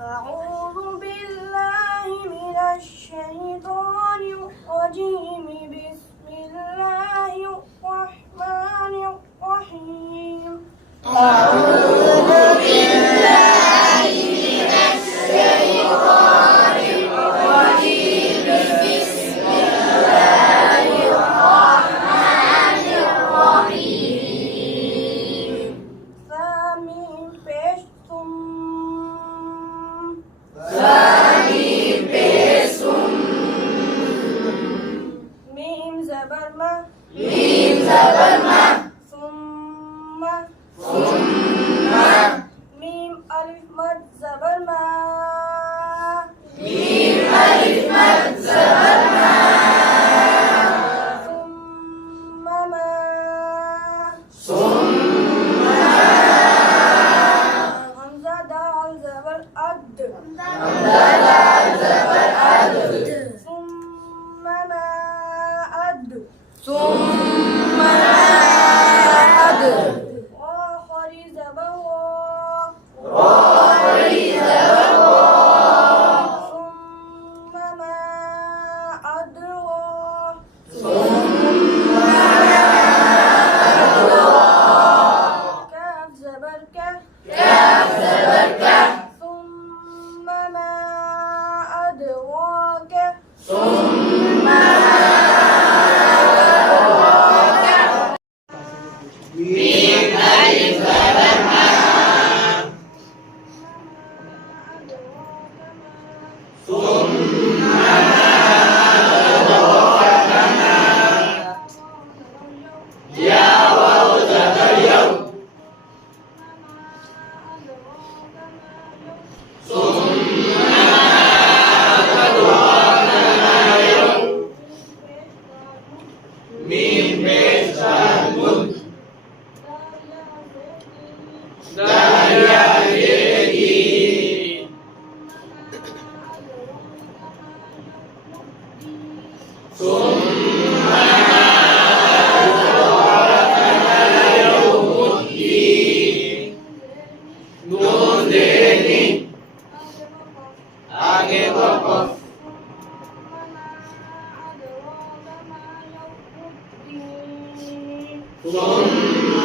أعوذ بالله من الشيطان الرجيم. بسم الله الرحمن الرحيم. أعوذ بالله من الشيطان الرجيم. بسم الله الرحمن الرحيم. فمن بسم فمن بسم ميم زبر ما ميم زبر ما ثم ثم ميم ألف مد زبر ما ميم ألف مد زبر ما ثم ما ثم همزة دال زبر أد دال زبر أد ثم ما أد ثم أد وآخر زبر راء زبر ثم ما أدرى ثم كاف زبر كاف كاف زبر كاف ثم ما أدراك ثم ميم ألف زبر ما ثم يا واو زبر يوم ثم أدراك ما يوم ميم بيت المد دايا يدي ثم أدراك ما يوم الدين نون ديني आगे वापस ثم